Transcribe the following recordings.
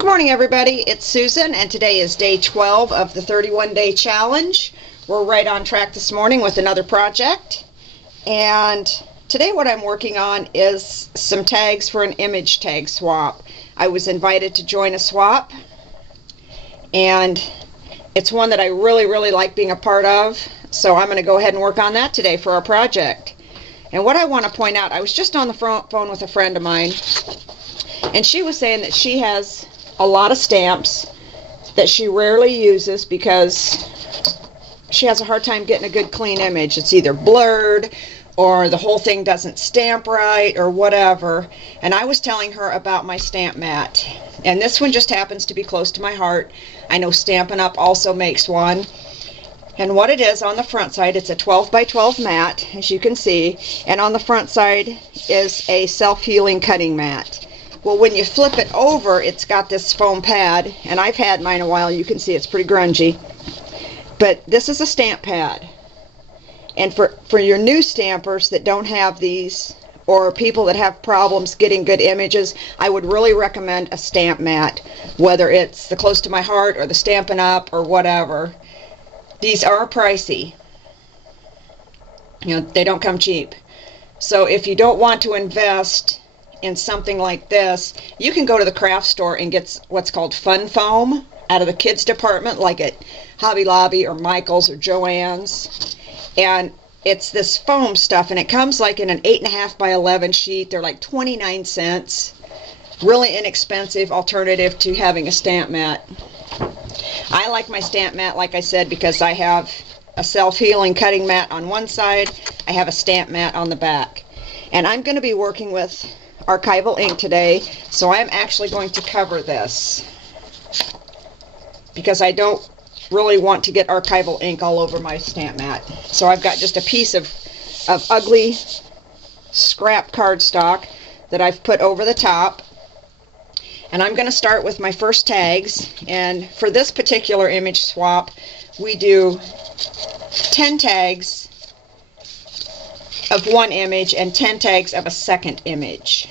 Good morning, everybody. It's Susan, and today is day 12 of the 31-day challenge. We're right on track this morning with another project. And today what I'm working on is some tags for an image tag swap. I was invited to join a swap, and it's one that I really like being a part of. So I'm going to go ahead and work on that today for our project. And what I want to point out, I was just on the phone with a friend of mine, and she was saying that she has a lot of stamps that she rarely uses because she has a hard time getting a good clean image. It's either blurred or the whole thing doesn't stamp right or whatever. And I was telling her about my stamp mat, and this one just happens to be close to my heart. I know Stampin' Up! Also makes one, and what it is on the front side, it's a 12 by 12 mat, as you can see, and on the front side is a self-healing cutting mat. Well, when you flip it over, it's got this foam pad, and I've had mine a while. You can see it's pretty grungy. But this is a stamp pad. And for your new stampers that don't have these, or people that have problems getting good images, I would really recommend a stamp mat, whether it's the Close to My Heart or the Stampin' Up! Or whatever. These are pricey. You know, they don't come cheap. So if you don't want to invest in something like this, you can go to the craft store and get what's called fun foam out of the kids department, like at Hobby Lobby or Michael's or Joann's, and it's this foam stuff, and it comes like in an 8.5 by 11 sheet. They're like 29 cents. Really inexpensive alternative to having a stamp mat. I like my stamp mat, like I said, because I have a self-healing cutting mat on one side, I have a stamp mat on the back, and I'm going to be working with archival ink today, so I'm actually going to cover this because I don't really want to get archival ink all over my stamp mat. So I've got just a piece of ugly scrap cardstock that I've put over the top, and I'm going to start with my first tags. And for this particular image swap, we do 10 tags of one image and 10 tags of a second image.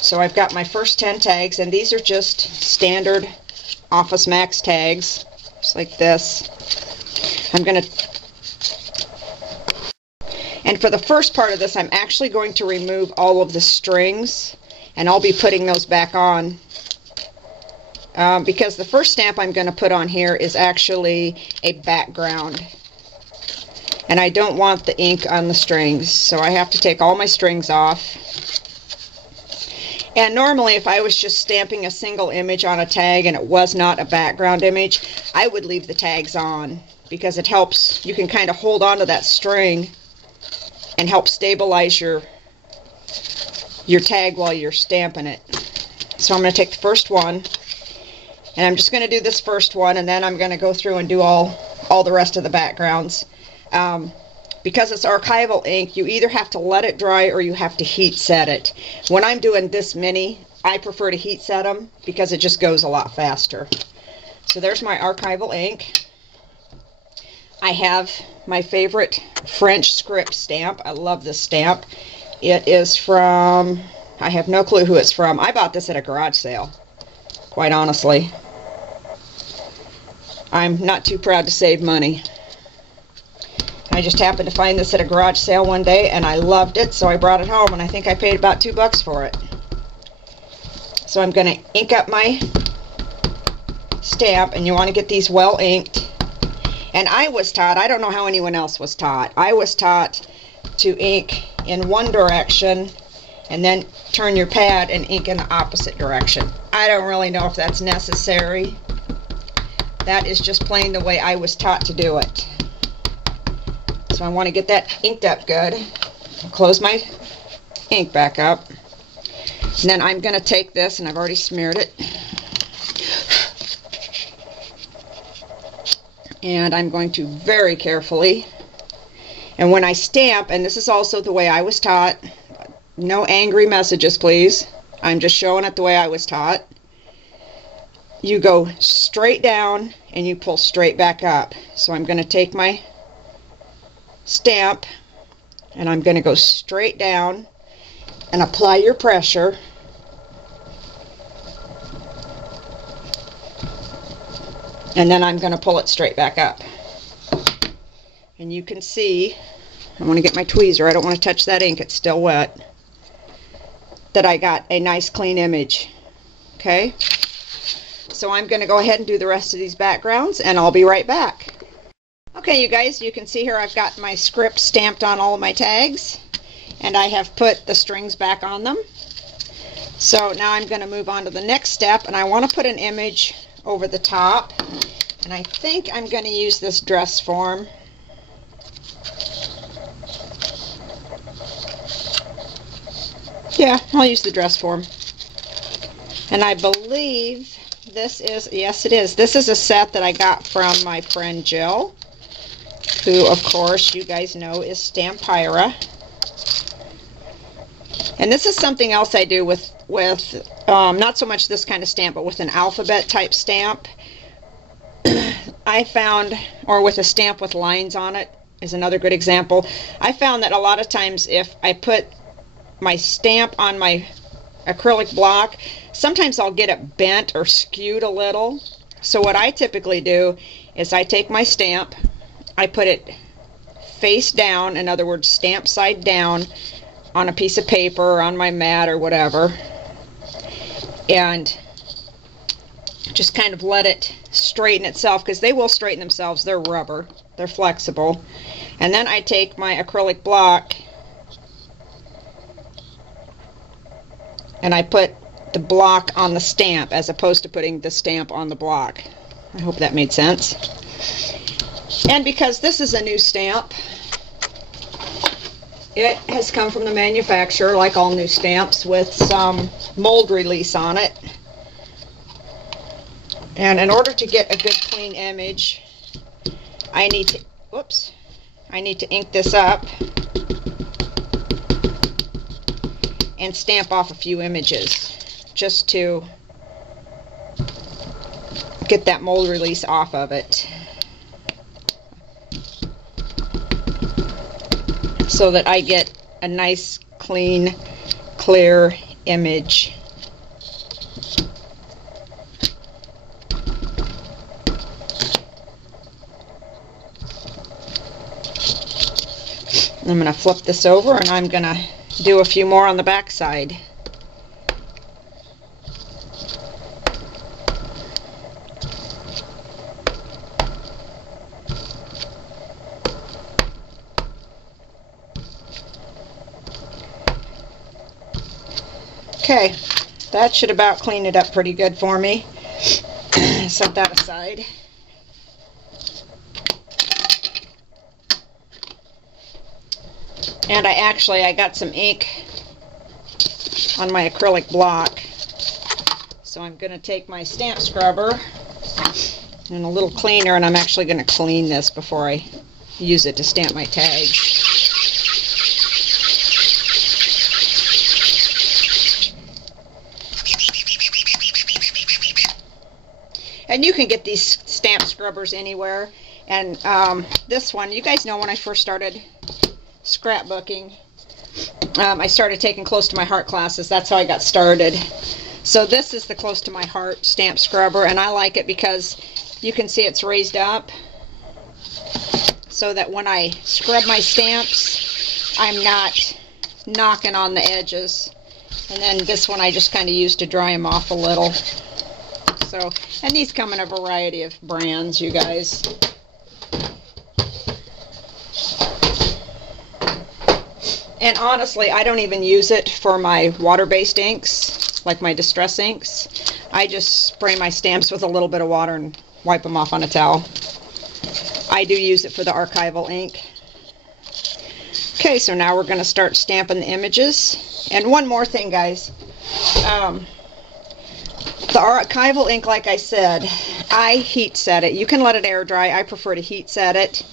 So I've got my first 10 tags, and these are just standard Office Max tags, just like this. And for the first part of this, I'm actually going to remove all of the strings, and I'll be putting those back on because the first stamp I'm going to put on here is actually a background. And I don't want the ink on the strings, so I have to take all my strings off. And normally, if I was just stamping a single image on a tag and it was not a background image, I would leave the tags on because it helps. You can kind of hold on to that string and help stabilize your tag while you're stamping it. So I'm going to take the first one, and I'm just going to do this first one, and then I'm going to go through and do all the rest of the backgrounds. Because it's archival ink, you either have to let it dry or you have to heat set it. When I'm doing this many, I prefer to heat set them because it just goes a lot faster. So there's my archival ink. I have my favorite French script stamp. I love this stamp. It is from, I have no clue who it's from. I bought this at a garage sale, quite honestly. I'm not too proud to save money. I just happened to find this at a garage sale one day, and I loved it, so I brought it home, and I think I paid about $2 for it. So I'm going to ink up my stamp, and you want to get these well inked. And I was taught, I don't know how anyone else was taught, I was taught to ink in one direction and then turn your pad and ink in the opposite direction. I don't really know if that's necessary. That is just plain the way I was taught to do it. So I want to get that inked up good. I'll close my ink back up. And then I'm going to take this, and I've already smeared it. And I'm going to very carefully, and when I stamp, and this is also the way I was taught, no angry messages please, I'm just showing it the way I was taught. You go straight down and you pull straight back up. So I'm going to take my stamp and I'm going to go straight down and apply your pressure And then I'm going to pull it straight back up. And you can see, I want to get my tweezer, I don't want to touch that ink, it's still wet, that I got a nice clean image. Okay? So I'm going to go ahead and do the rest of these backgrounds, and I'll be right back. Okay, you guys, you can see here I've got my script stamped on all of my tags, and I have put the strings back on them. So now I'm going to move on to the next step, and I want to put an image over the top, and I think I'm going to use this dress form. Yeah, I'll use the dress form. And I believe this is, yes it is, this is a set that I got from my friend Jill, who of course you guys know is Stampyra. And this is something else I do with not so much this kind of stamp, but with an alphabet type stamp. I found, or with a stamp with lines on it is another good example. I found that a lot of times if I put my stamp on my acrylic block, sometimes I'll get it bent or skewed a little. So what I typically do is I take my stamp, I put it face down, in other words stamp side down, on a piece of paper or on my mat or whatever, and just kind of let it straighten itself, because they will straighten themselves, they're rubber, they're flexible. And then I take my acrylic block and I put the block on the stamp as opposed to putting the stamp on the block. I hope that made sense. And because this is a new stamp, it has come from the manufacturer, like all new stamps, with some mold release on it. And in order to get a good clean image, I need to ink this up and stamp off a few images just to get that mold release off of it, so that I get a nice, clean, clear image. I'm going to flip this over and I'm going to do a few more on the back side. Okay, that should about clean it up pretty good for me. Set that aside. And I got some ink on my acrylic block. So I'm going to take my stamp scrubber and a little cleaner, and I'm actually going to clean this before I use it to stamp my tags. And you can get these stamp scrubbers anywhere. And this one, you guys know when I first started scrapbooking, I started taking close to my heart classes. That's how I got started. So this is the close to my heart stamp scrubber, and I like it because you can see it's raised up so that when I scrub my stamps, I'm not knocking on the edges. And then this one I just kind of use to dry them off a little. So, and these come in a variety of brands, you guys. And honestly, I don't even use it for my water-based inks, like my distress inks. I just spray my stamps with a little bit of water and wipe them off on a towel. I do use it for the archival ink. Okay, so now we're going to start stamping the images. And one more thing, guys. The archival ink, like I said, I heat set it. You can let it air dry. I prefer to heat set it.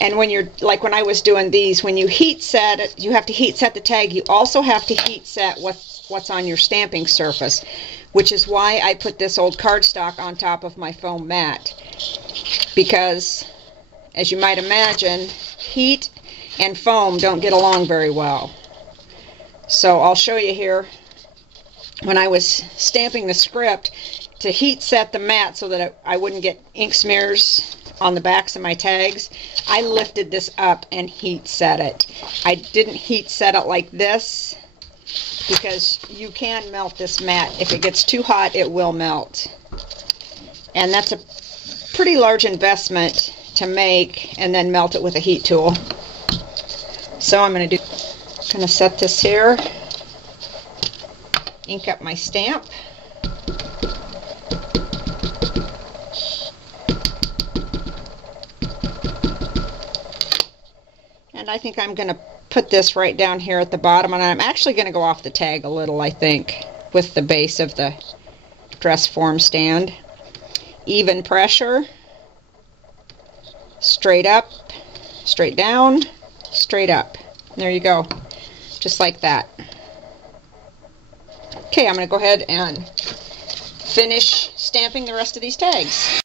And when you're, like when I was doing these, when you heat set it, you have to heat set the tag. You also have to heat set what's on your stamping surface, which is why I put this old cardstock on top of my foam mat. Because, as you might imagine, heat and foam don't get along very well. So I'll show you here. when I was stamping the script, to heat set the mat so that I wouldn't get ink smears on the backs of my tags, I lifted this up and heat set it. I didn't heat set it like this because you can melt this mat. If it gets too hot, it will melt. And that's a pretty large investment to make and then melt it with a heat tool. So I'm going to set this here, ink up my stamp. And I think I'm going to put this right down here at the bottom, and I'm actually going to go off the tag a little, I think, with the base of the dress form stand. Even pressure, straight up, straight down, straight up. There you go, just like that. Okay, I'm going to go ahead and finish stamping the rest of these tags.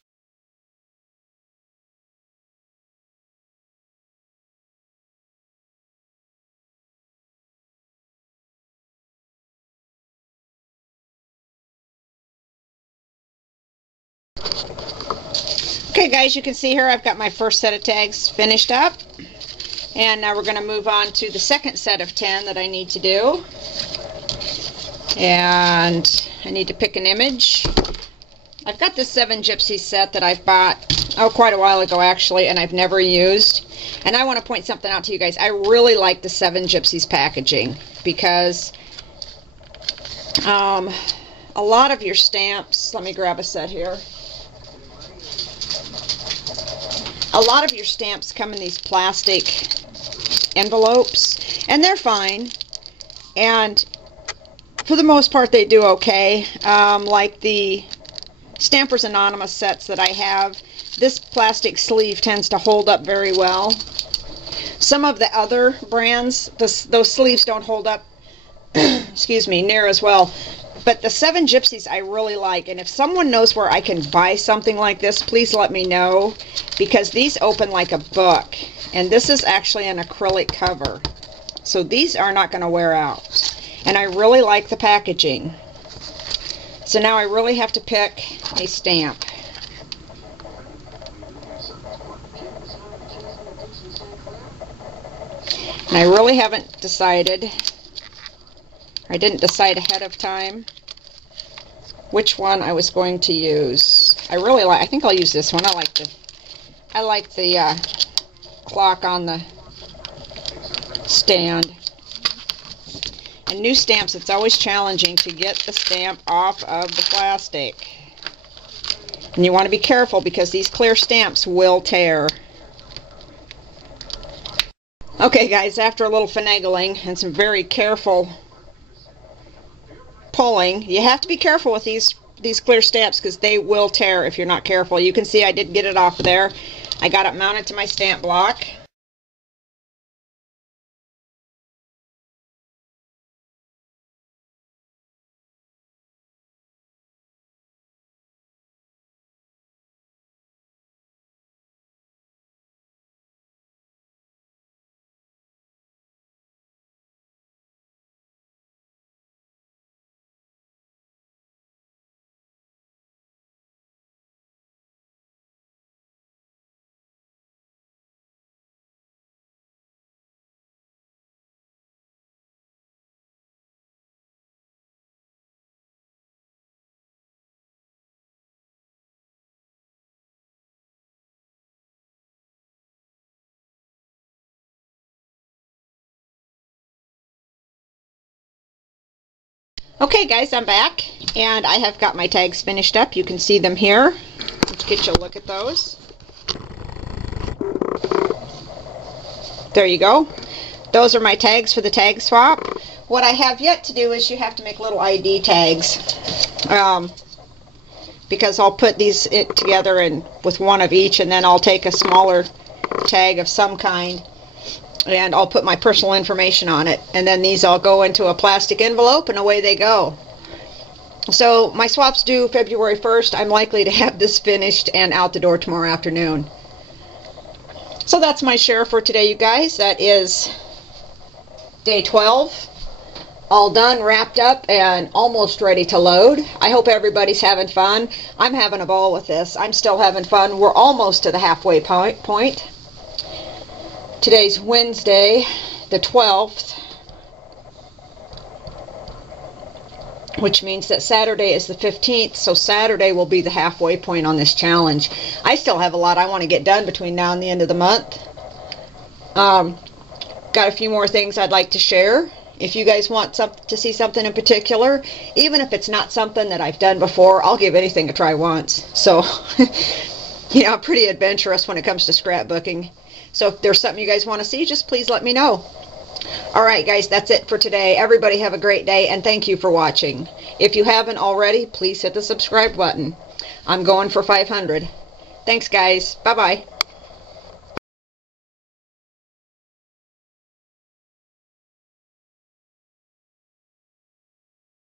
Okay guys, you can see here I've got my first set of tags finished up, and now we're going to move on to the second set of 10 that I need to do. And I need to pick an image. I've got this 7 Gypsies set that I've bought quite a while ago actually, and I've never used. And I want to point something out to you guys. I really like the 7 Gypsies packaging because a lot of your stamps, let me grab a set here. A lot of your stamps come in these plastic envelopes, and they're fine, and for the most part they do okay. Like the Stampers Anonymous sets that I have, this plastic sleeve tends to hold up very well. Some of the other brands, those sleeves don't hold up excuse me, near as well. But the 7 Gypsies I really like, and if someone knows where I can buy something like this, please let me know, because these open like a book, and this is actually an acrylic cover, so these are not going to wear out, and I really like the packaging. So now I really have to pick a stamp. And I really haven't decided, I didn't decide ahead of time which one I was going to use. I think I'll use this one. I like the clock on the stand. And new stamps, it's always challenging to get the stamp off of the plastic. And you want to be careful because these clear stamps will tear. Okay guys, after a little finagling and some very careful pulling, you have to be careful with these clear stamps because they will tear if you're not careful. You can see I did get it off there. I got it mounted to my stamp block. Okay guys, I'm back, and I have got my tags finished up. You can see them here. Let's get you a look at those. There you go. Those are my tags for the tag swap. What I have yet to do is you have to make little ID tags. Because I'll put these together with one of each, and then I'll take a smaller tag of some kind and I'll put my personal information on it, and then these all go into a plastic envelope and away they go. So my swap's due February 1st. I'm likely to have this finished and out the door tomorrow afternoon. So that's my share for today, you guys. That is day 12 all done, wrapped up, and almost ready to load. I hope everybody's having fun. I'm having a ball with this. I'm still having fun. We're almost to the halfway point. Today's Wednesday, the 12th, which means that Saturday is the 15th, so Saturday will be the halfway point on this challenge. I still have a lot I want to get done between now and the end of the month. Got a few more things I'd like to share. If you guys want to see something in particular, even if it's not something that I've done before, I'll give anything a try once. So, you know, I'm pretty adventurous when it comes to scrapbooking. So if there's something you guys want to see, just please let me know. Alright guys, that's it for today. Everybody have a great day, and thank you for watching. If you haven't already, please hit the subscribe button. I'm going for 500. Thanks guys. Bye-bye.